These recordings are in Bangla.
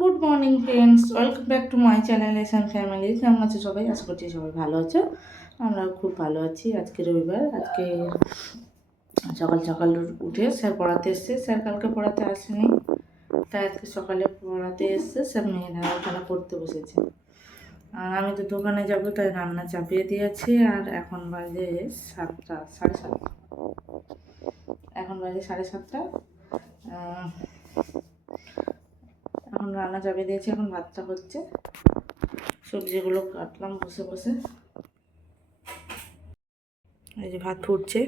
Good morning friends welcome back to my channel S M family কেমন আছে সবাই? আশা করছি সবাই ভালো আছো। আমরাও খুব ভালো আছি। আজকে রবিবার। আজকে সকাল সকাল উঠে স্যার পড়াতে এসছে। স্যার কালকে পড়াতে আসেনি। তাই আজকে সকালে পড়াতে এসছে। স্যার মেয়েরা ওখানে পড়তে বসেছে। আর আমি তো দোকানে যাব, তাই রান্না চাপিয়ে দিয়েছি। আর এখন বাজে সাতটা, সাড়ে সাতটা। এখন বাজে সাড়ে সাতটা। এখন রান্না চাপিয়ে দিয়েছি, এখন ভাতটা হচ্ছে। সবজিগুলো কাটলাম বসে বসে। এই যে ভাত ফুটছে।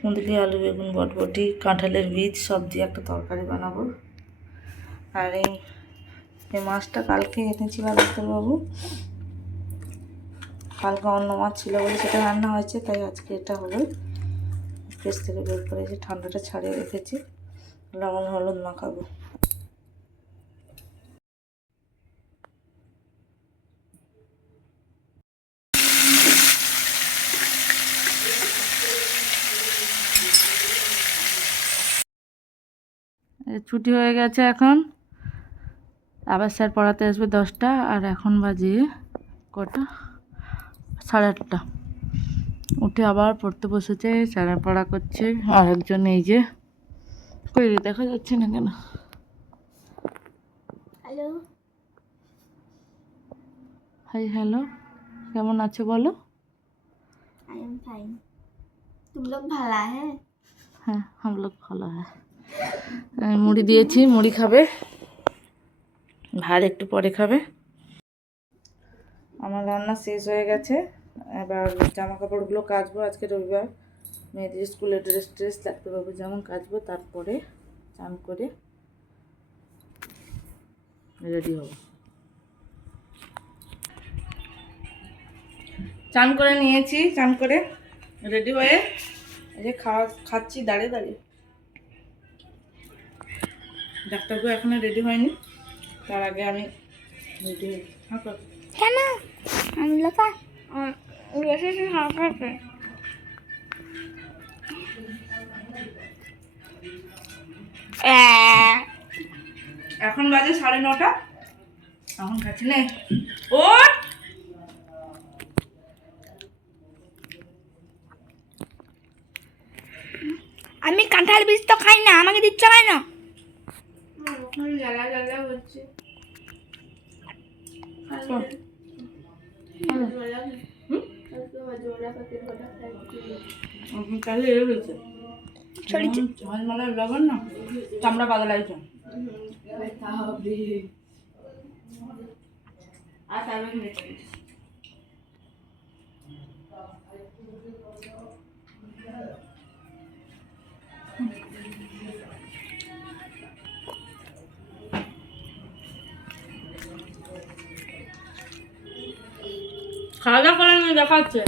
কুঁদলি, আলু, বেগুন, বটবটি, কাঁঠালের বীজ, সব দিয়ে একটা তরকারি বানাবো। আর এই এই মাছটা কালকে এনেছিল ডাক্তারবাবু। কালকে অন্য মাছ ছিল বলে সেটা রান্না হয়েছে, তাই আজকে এটা হলো। ফ্রিজ থেকে বের করে যে ঠান্ডাটা ছাড়িয়ে রেখেছি। লবণ হলুদ মাখাবো। ছুটি হয়ে গেছে এখন। আবার স্যার পড়াতে আসবে দশটা, আর এখন বাজে কটা? সাড়ে আটটা। উঠে আবার পড়তে বসেছে, স্যার পড়া করছে। আরেকজন এই যে কই রে দেখা যাচ্ছে না কেন हेलो হাই হ্যালো কেমন আছো বলো आई एम फाइन तुम लोग भला है হ্যাঁ হাম লোক ভালো হ্যাঁ আমি মুড়ি দিয়েছি মুড়ি খাবে ভাত একটু পরে খাবে আমার রান্না শেষ হয়ে গেছে এবার জামা কাপড়গুলো কাচবো আজকে রবিবার মেয়েদের স্কুলে ড্রেস ট্রেস লাগতে পারব যেমন কাচবো, তারপরে চান করে রেডি হব। চান করে নিয়েছি, চান করে রেডি হয়ে এই যে খাওয়া, খাচ্ছি, দাঁড়িয়ে দাঁড়িয়ে। ডাক্তারবু এখনও রেডি হয়নি, তার আগে আমি রেডি হ্যাঁ কেন? আমি লোকা? এখন বাজে সাড়ে নটা। এখন খাচ্ছি নে। ও আমি কাঁঠাল বীজ তো খাই না আমাকে দিচ্ছ খাই না তাহলে এ হয়েছে। ছড়িয়েছে। ঝালমালার লবণ না চামড়া খাওয়া দাওয়া করে নিয়ে দেখাচ্ছে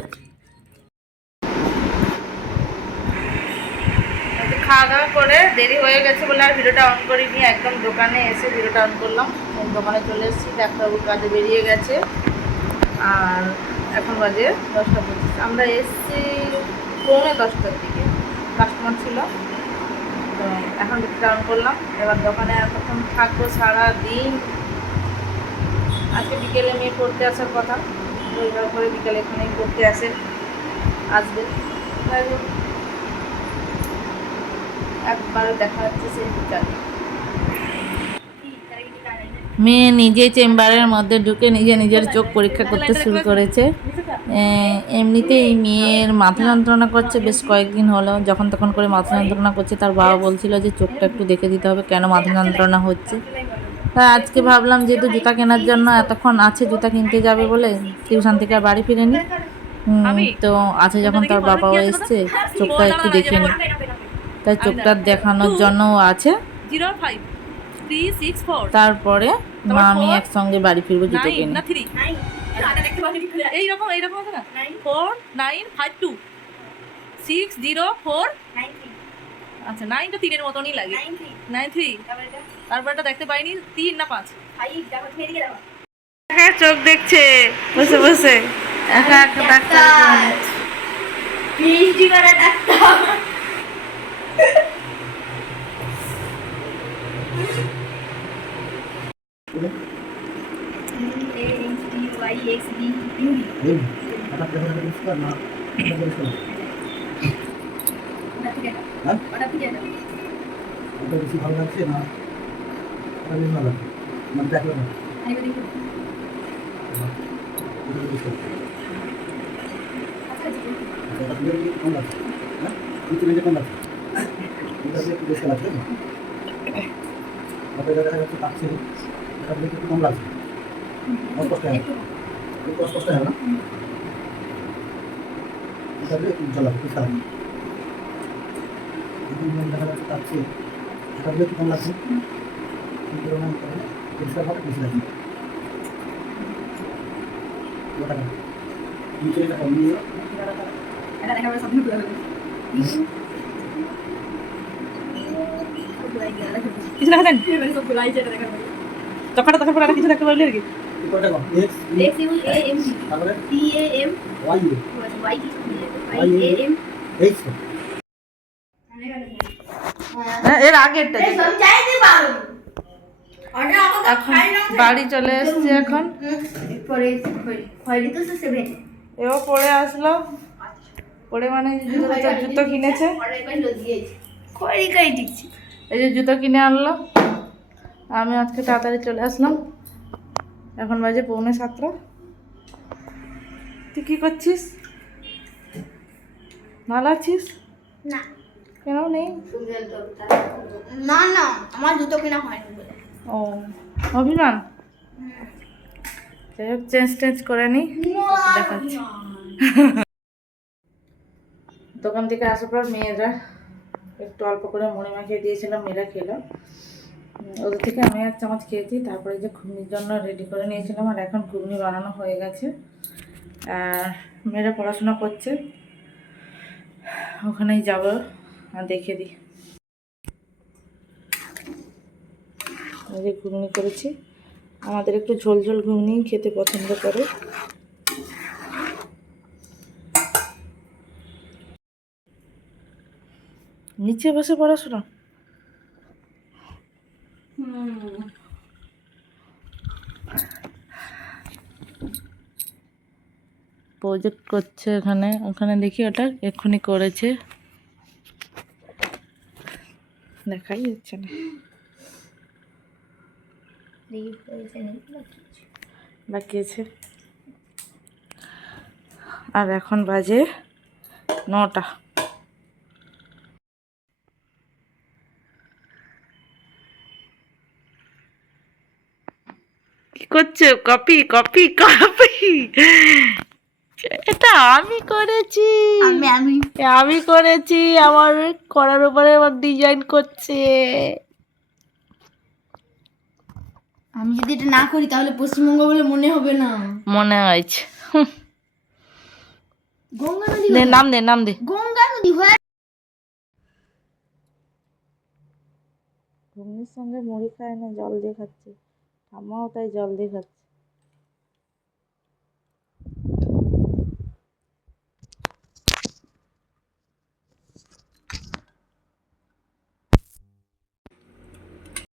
খাওয়া দাওয়া করে দেরি হয়ে গেছে বলে আর ভিডিওটা অন করিনি, একদম দোকানে এসে ভিডিওটা অন করলাম। দোকানে চলে এসেছি, ডাক্তারবাবুর কাজে বেরিয়ে গেছে। আর এখন বাজে দশটা পঁচিশ। আমরা এসেছি পৌনে দশটার দিকে। কাস্টমার ছিল। তো এখন ভিডিওটা অন করলাম। এবার দোকানে এতক্ষণ থাকব সারা দিন আজকে বিকেলে মেয়ে পড়তে আসার কথা। রবিবার করে বিকেলে এখানেই পড়তে আসে। আসবে। মেয়ে নিজে চেম্বারের মধ্যে ঢুকে নিজে নিজের চোখ পরীক্ষা করতে শুরু করেছে। এমনিতেই মেয়ের মাথা যন্ত্রণা করছে, বেশ কয়েকদিন হলো। যখন তখন করে মাথা যন্ত্রণা করছে, তার বাবা বলছিল যে চোখটা একটু দেখে দিতে হবে, কেন মাথা যন্ত্রণা হচ্ছে। তাই আজকে ভাবলাম যেহেতু জুতা কেনার জন্য এতক্ষণ আছে, জুতা কিনতে যাবে বলে টিউশন থেকে আর বাড়ি ফিরেনি। তো আছে যখন তার বাবাও এসছে, চোখটা একটু দেখে নি। তাই চোখটা দেখানোর জন্য আছে। Zero five three six four তারপরে মা আমি একসঙ্গে বাড়ি ফিরবো জুতো কিনে। না থ্রি এইরকম এইরকম আছে না? Four nine five two six zero four আচ্ছা নাইনটা তিনের মতনই লাগে। নাইন থ্রি দেখতে পাইনি তিন না পাঁচ? একা চোখ দেখছে। বসে বসে। একা একা ডাক্তার পিএইচডি করা doctor A H D Y X D U এই হঠাৎ করে হঠাৎ করে কর না এটা করে শোনো ওটা থেকে দাও হ্যাঁ ওটা থেকে দাও এটা বেশি ভালো লাগছে না ভালো মানে দেখো না আমি দেখো এটা বেশি ভালো লাগছে। জি এটা দিয়ে কি কম লাগছে হ্যাঁ কম লাগছে এটা একটু বেশি লাগছে না দেখা যাচ্ছে দিয়ে একটু কম লাগছে অস্পষ্ট হয় একটু অস্পষ্ট হয় না। একটু জ্বালা একটু খারাপ এখন দেখা যাচ্ছে কাছে এটা দিয়ে একটু কম লাগছে কিন্তু না পরিষ্কার ভাবে বেশি লাগছে না নিচে এটা কম নিয়ে এটা দেখা যাবে সবগুলো কিছু দেখা যায় এবারে সবগুলো আইডিয়া দেখা চকাটা দেখার পর আর কিছু দেখতে পারলি আর কি। কয়টা কম। X X U A M G তারপরে T A M Y U Y কি ওয়াই এ এম এইচ হ্যাঁ, এর আগেরটা এখন বাড়ি চলে এসছে এখন। পরে এও পড়ে আসলো। পড়ে মানে জুতো কিনেছে। এই যে জুতো কিনে আনলো। আমি আজকে তাড়াতাড়ি চলে আসলাম। এখন বাজে পৌনে সাতটা। তুই কি করছিস? ভালো আছিস? না। কেন নেই? না না আমার জুতো কেনা হয়নি ও অভিমান? যাই হোক চেঞ্জ টেঞ্জ করে নি। দেখাচ্ছি। দোকান থেকে আসার পর মেয়েরা একটু অল্প করে মুড়ি মাখিয়ে দিয়েছিলাম মেয়েরা খেলো। ওদের থেকে আমি এক চামচ খেয়েছি, তারপরে যে ঘুগনির জন্য রেডি করে নিয়েছিলাম, আর এখন ঘুগনি বানানো হয়ে গেছে। আর মেয়েরা পড়াশোনা করছে, ওখানেই যাব, আর দেখে দিই। যে ঘুগনি করেছি, আমাদের একটু ঝোল ঝোল ঘুগনি খেতে পছন্দ করে। নিচে বসে পড়াশোনা? প্রজেক্ট করছে এখানে। ওখানে দেখি ওটা এক্ষুনি করেছে। দেখাই যাচ্ছে না। বাকি আছে। আর এখন বাজে নটা। কি করছ? কপি কপি কপি এটা আমি করেছি। আমি আমি। আমি করেছি। আমার করার উপরে আমার ডিজাইন করছে। আমি যদি এটা না করি তাহলে পশ্চিমবঙ্গ বলে মনে হবে না। মনে হয়েছে। গঙ্গা নদী দে নাম দে নাম দে। গঙ্গা নদী হয়ে। ঘুগনির সঙ্গে মুড়ি খায় না জল দিয়ে খাচ্ছে। ঠাম্মাও তাই জল দিয়ে খাচ্ছে।